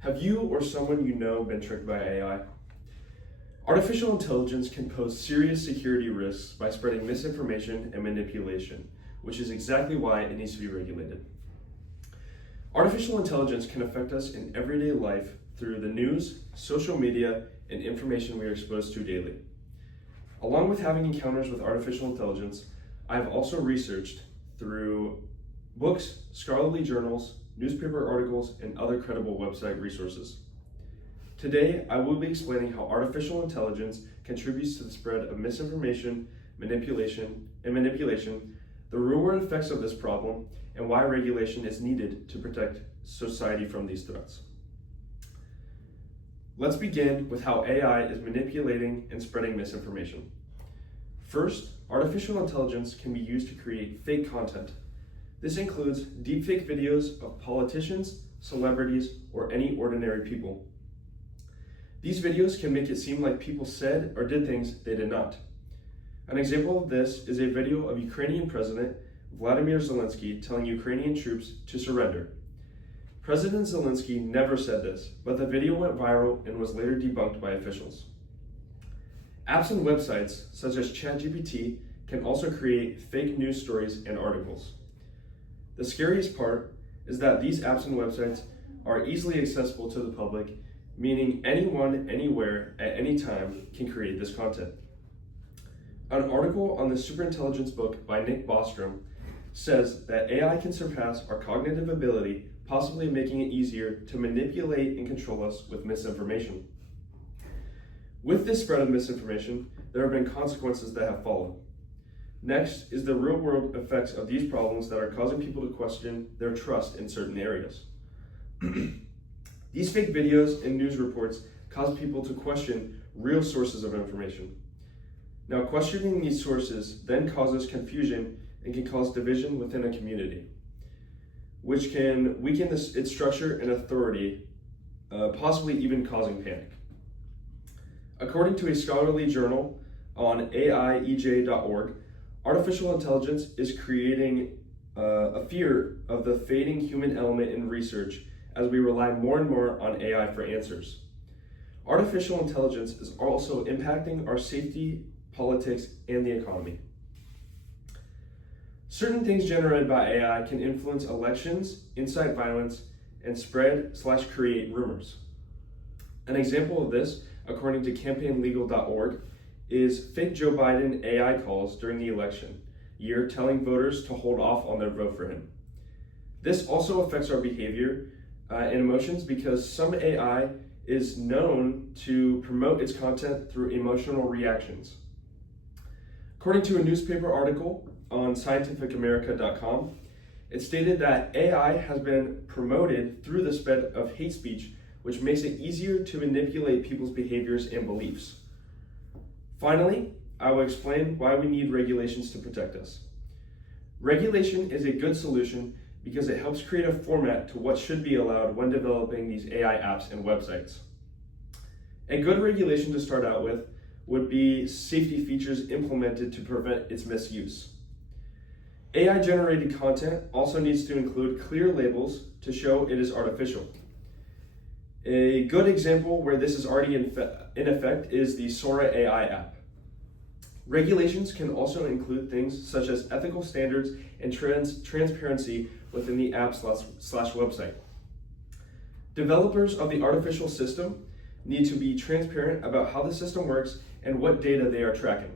Have you or someone you know been tricked by AI? Artificial intelligence can pose serious security risks by spreading misinformation and manipulation, which is exactly why it needs to be regulated. Artificial intelligence can affect us in everyday life through the news, social media, and information we are exposed to daily. Along with having encounters with artificial intelligence, I have also researched through books, scholarly journals, newspaper articles, and other credible website resources. Today, I will be explaining how artificial intelligence contributes to the spread of misinformation, manipulation, the real-world effects of this problem, and why regulation is needed to protect society from these threats. Let's begin with how AI is manipulating and spreading misinformation. First, artificial intelligence can be used to create fake content. This includes deepfake videos of politicians, celebrities, or any ordinary people. These videos can make it seem like people said or did things they did not. An example of this is a video of Ukrainian President Vladimir Zelensky telling Ukrainian troops to surrender. President Zelensky never said this, but the video went viral and was later debunked by officials. Apps and websites, such as ChatGPT, can also create fake news stories and articles. The scariest part is that these apps and websites are easily accessible to the public, meaning anyone, anywhere, at any time can create this content. An article on the Superintelligence book by Nick Bostrom says that AI can surpass our cognitive ability, possibly making it easier to manipulate and control us with misinformation. With this spread of misinformation, there have been consequences that have followed. Next is the real-world effects of these problems that are causing people to question their trust in certain areas. These fake videos and news reports cause people to question real sources of information. Now, questioning these sources then causes confusion and can cause division within a community, which can weaken its structure and authority, possibly even causing panic. According to a scholarly journal on AIEJ.org, artificial intelligence is creating a fear of the fading human element in research as we rely more and more on AI for answers. Artificial intelligence is also impacting our safety, politics, and the economy. Certain things generated by AI can influence elections, incite violence, and spread/create rumors. An example of this, according to campaignlegal.org, is fake Joe Biden AI calls during the election year telling voters to hold off on their vote for him. This also affects our behavior and emotions because some AI is known to promote its content through emotional reactions. According to a newspaper article on scientificamerica.com, it stated that AI has been promoted through the spread of hate speech, which makes it easier to manipulate people's behaviors and beliefs. Finally, I will explain why we need regulations to protect us. Regulation is a good solution because it helps create a format to what should be allowed when developing these AI apps and websites. A good regulation to start out with would be safety features implemented to prevent its misuse. AI-generated content also needs to include clear labels to show it is artificial. A good example where this is already in effect is the Sora AI app. Regulations can also include things such as ethical standards and transparency within the app/website. Developers of the artificial system need to be transparent about how the system works and what data they are tracking.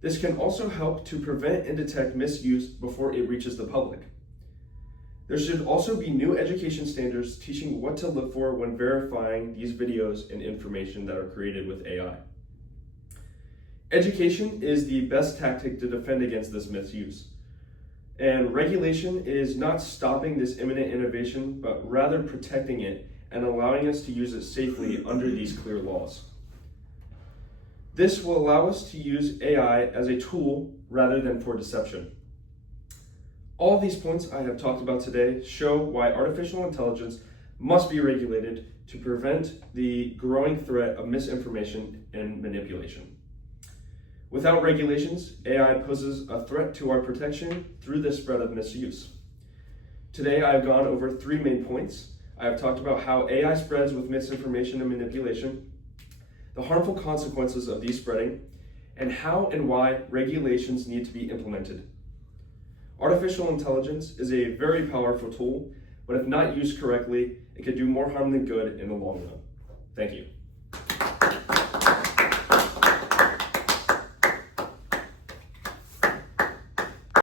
This can also help to prevent and detect misuse before it reaches the public. There should also be new education standards teaching what to look for when verifying these videos and information that are created with AI. Education is the best tactic to defend against this misuse. And regulation is not stopping this imminent innovation, but rather protecting it and allowing us to use it safely under these clear laws. This will allow us to use AI as a tool rather than for deception. All these points I have talked about today show why artificial intelligence must be regulated to prevent the growing threat of misinformation and manipulation. Without regulations, AI poses a threat to our protection through the spread of misuse. Today I have gone over 3 main points. I have talked about how AI spreads with misinformation and manipulation, the harmful consequences of these spreading, and how and why regulations need to be implemented. Artificial intelligence is a very powerful tool, but if not used correctly, it could do more harm than good in the long run. Thank you.